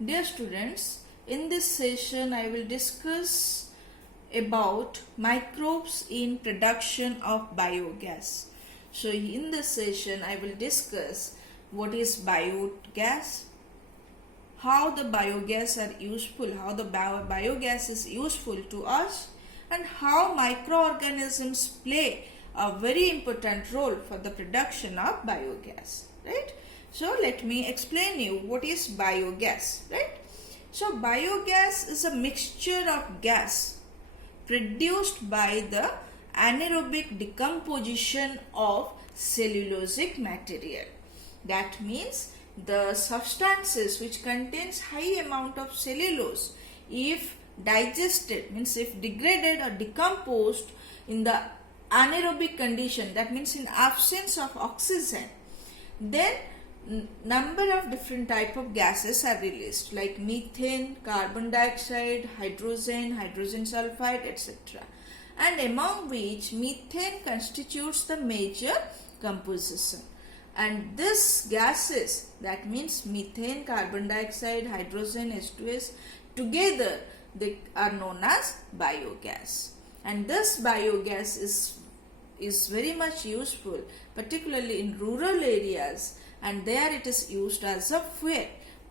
Dear students, in this session I will discuss about microbes in production of biogas. So in this session I will discuss what is biogas, how the biogas are useful, how the biogas is useful to us, and how microorganisms play a very important role for the production of biogas, right? So let me explain you what is biogas, right? So biogas is a mixture of gas produced by the anaerobic decomposition of cellulosic material. That means the substances which contains high amount of cellulose, if digested, means if degraded or decomposed in the anaerobic condition, that means in absence of oxygen, then number of different type of gases are released like methane, carbon dioxide, hydrogen sulfide, etc. And among which methane constitutes the major composition. And these gases, that means methane, carbon dioxide, hydrogen, H2S, together they are known as biogas. And this biogas is very much useful, particularly in rural areas, and there it is used as a fuel.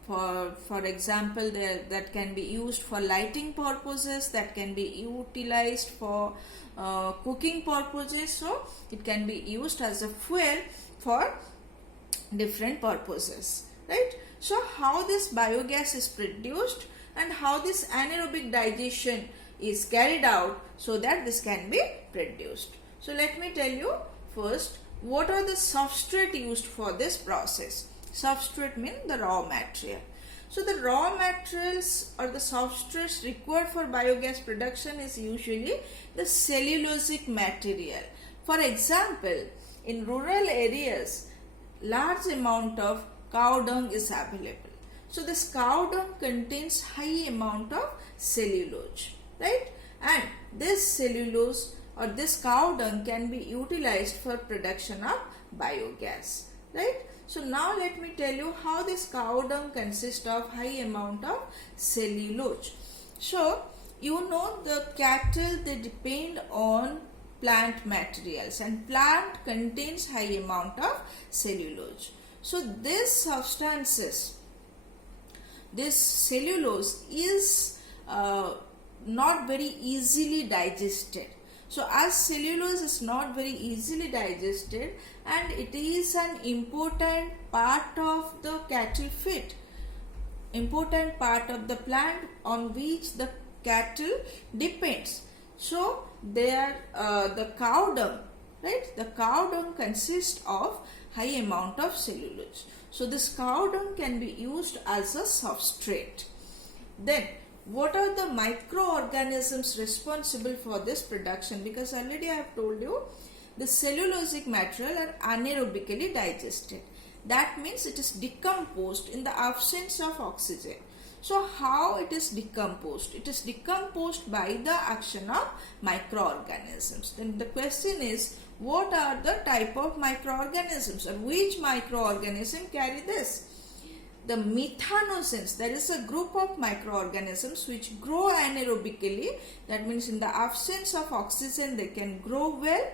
For example, that can be used for lighting purposes, that can be utilized for cooking purposes. So it can be used as a fuel for different purposes, right? So how this biogas is produced and how this anaerobic digestion is carried out so that this can be produced. So let me tell you first what are the substrate used for this process. Substrate means the raw material. So the raw materials or the substrates required for biogas production is usually the cellulosic material. For example, in rural areas, large amount of cow dung is available. So this cow dung contains high amount of cellulose, right? And this cellulose or this cow dung can be utilized for production of biogas, right? So now let me tell you how this cow dung consists of high amount of cellulose. So you know the cattle, they depend on plant materials, and plant contains high amount of cellulose. So these substances, this cellulose is not very easily digested. So as cellulose is not very easily digested, and it is an important part of the cattle feed, important part of the plant on which the cattle depends. So there the cow dung, right? The cow dung consists of high amount of cellulose. So this cow dung can be used as a substrate. Then what are the microorganisms responsible for this production? Because already I have told you the cellulosic material are anaerobically digested. That means it is decomposed in the absence of oxygen. So how it is decomposed? It is decomposed by the action of microorganisms. Then the question is, what are the type of microorganisms, or which microorganism carry this? The methanogens, there is a group of microorganisms which grow anaerobically, that means in the absence of oxygen they can grow well,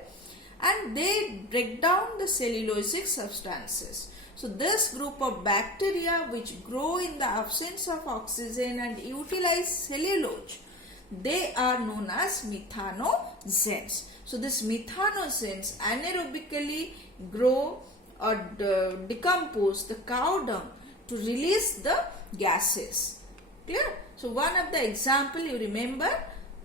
and they break down the cellulosic substances. So this group of bacteria which grow in the absence of oxygen and utilize cellulose, they are known as methanogens. So these methanogens anaerobically grow or decompose the cow dung to release the gases. Clear? So one of the example, you remember,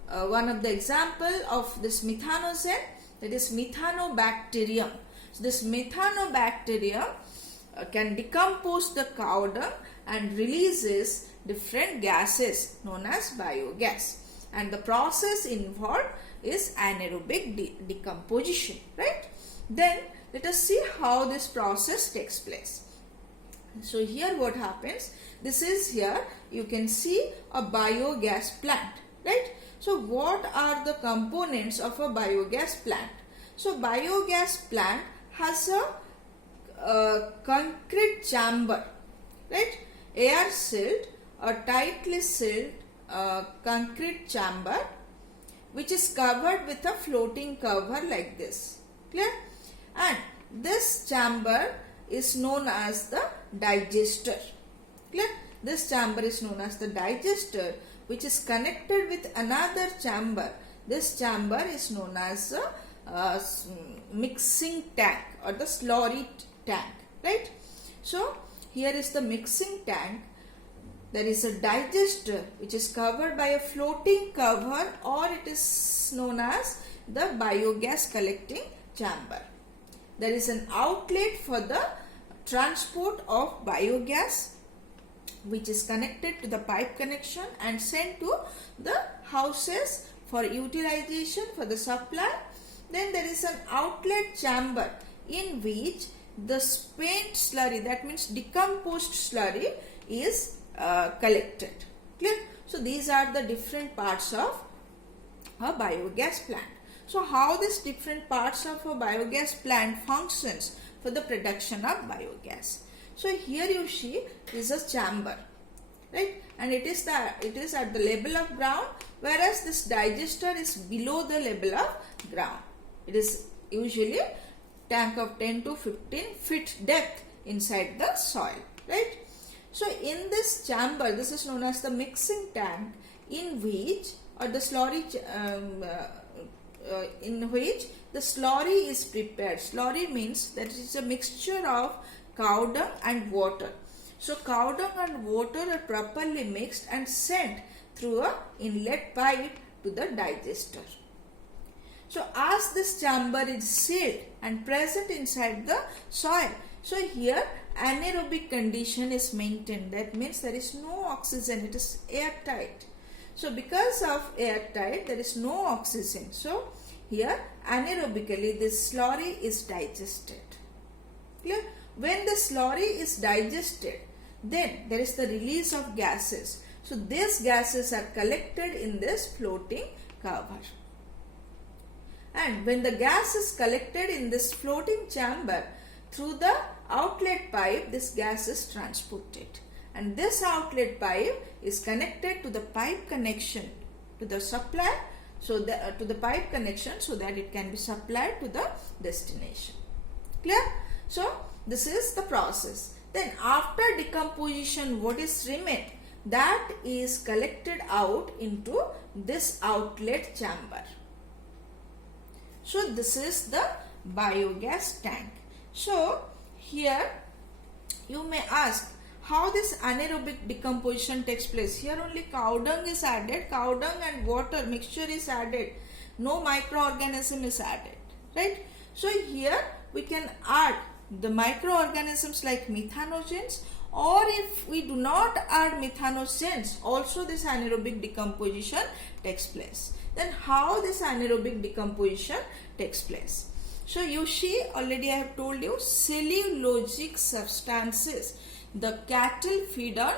one of the example of this methanogen, that is methanobacterium. So this methanobacterium can decompose the cow dung and releases different gases known as biogas. And the process involved is anaerobic decomposition, right? Then let us see how this process takes place. So here what happens, this is here you can see a biogas plant, right? So what are the components of a biogas plant? So biogas plant has a concrete chamber, right? Air sealed a tightly sealed concrete chamber which is covered with a floating cover like this. Clear? And this chamber is known as the digester. Clear? This chamber is known as the digester, which is connected with another chamber. This chamber is known as a mixing tank or the slurry tank. Right? So here is the mixing tank. There is a digester which is covered by a floating cover, or it is known as the biogas collecting chamber. There is an outlet for the transport of biogas which is connected to the pipe connection and sent to the houses for utilization for the supply. Then there is an outlet chamber in which the spent slurry, that means decomposed slurry, is collected. Clear? So these are the different parts of a biogas plant. So how these different parts of a biogas plant functions for the production of biogas. So here you see is a chamber, right? And it is at the level of ground, whereas this digester is below the level of ground. It is usually tank of 10 to 15 feet depth inside the soil, right? So in this chamber, this is known as the mixing tank, in which the slurry is prepared. Slurry means that it is a mixture of cow dung and water. So cow dung and water are properly mixed and sent through a inlet pipe to the digester. So as this chamber is sealed and present inside the soil, so here anaerobic condition is maintained. That means there is no oxygen, it is airtight. So because of airtight, there is no oxygen. So here anaerobically this slurry is digested. Clear? When the slurry is digested, then there is the release of gases. So these gases are collected in this floating cover. And when the gas is collected in this floating chamber, through the outlet pipe, this gas is transported. And this outlet pipe is connected to the pipe connection to the supply, so to the pipe connection, so that it can be supplied to the destination. Clear? So this is the process. Then after decomposition, what is remained? That is collected out into this outlet chamber. So this is the biogas tank. So here you may ask how this anaerobic decomposition takes place. Here only cow dung is added, cow dung and water mixture is added, no microorganism is added, right? So here we can add the microorganisms like methanogens, or if we do not add methanogens, also this anaerobic decomposition takes place. Then how this anaerobic decomposition takes place? So you see, already I have told you, cellulosic substances. The cattle feed on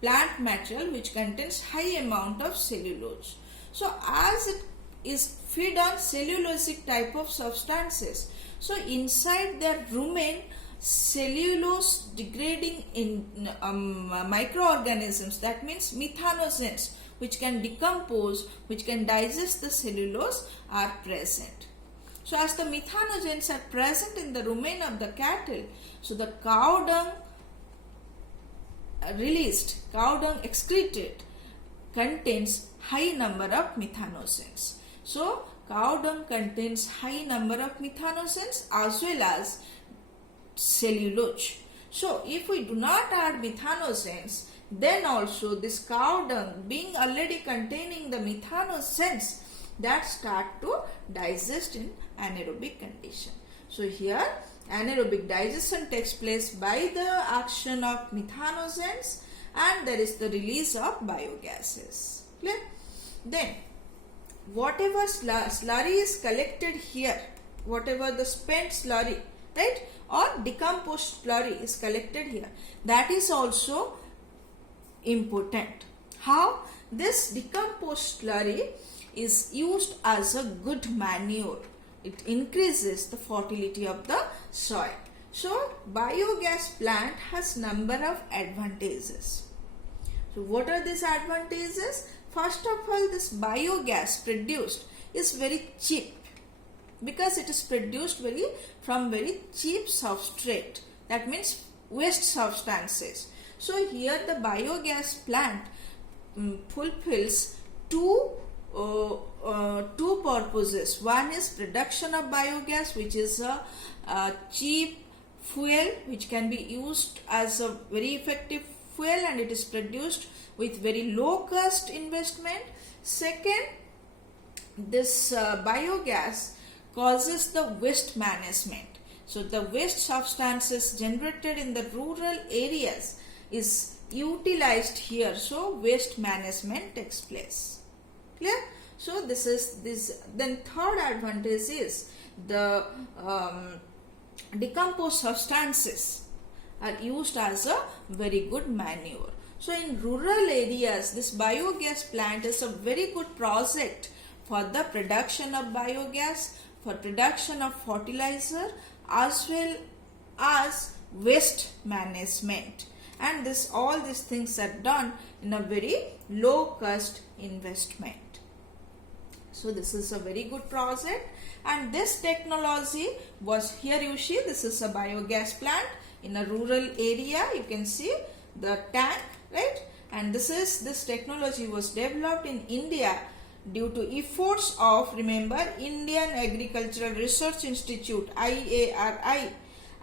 plant material which contains high amount of cellulose. So as it is feed on cellulosic type of substances, so inside there remain cellulose degrading in microorganisms, that means methanogens, which can decompose, which can digest the cellulose, are present. So as the methanogens are present in the rumen of the cattle, so the cow dung excreted contains high number of methanogens. So cow dung contains high number of methanogens as well as cellulose. So if we do not add methanogens, then also this cow dung being already containing the methanogens, that start to digest in anaerobic condition. So here anaerobic digestion takes place by the action of methanogens, and there is the release of biogases. Clear? Then whatever slurry is collected here, whatever the spent slurry, right, or decomposed slurry is collected here, that is also important. How? This decomposed slurry is used as a good manure. It increases the fertility of the soil. So biogas plant has number of advantages. So what are these advantages? First of all, this biogas produced is very cheap because it is produced from very cheap substrate. That means waste substances. So here the biogas plant fulfills two purposes. One is production of biogas, which is a cheap fuel which can be used as a very effective fuel, and it is produced with very low cost investment. Second, this biogas causes the waste management. So the waste substances generated in the rural areas is utilized here. So waste management takes place. Clear? So this is this. Then third advantage is the decomposed substances are used as a very good manure. So in rural areas, this biogas plant is a very good project for the production of biogas, for production of fertilizer, as well as waste management. And all these things are done in a very low cost investment. So this is a very good project, and this technology was here. You see, this is a biogas plant in a rural area. You can see the tank, right? And this technology was developed in India due to efforts of, remember, Indian Agricultural Research Institute IARI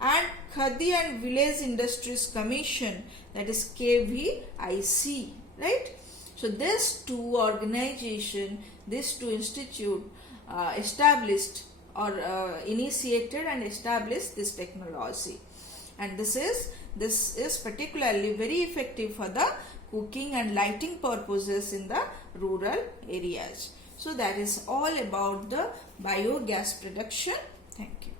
and Khadi and Village Industries Commission, that is KVIC, right? So these two organizations, these two institutes established or initiated and established this technology, and this is particularly very effective for the cooking and lighting purposes in the rural areas. So that is all about the biogas production. Thank you.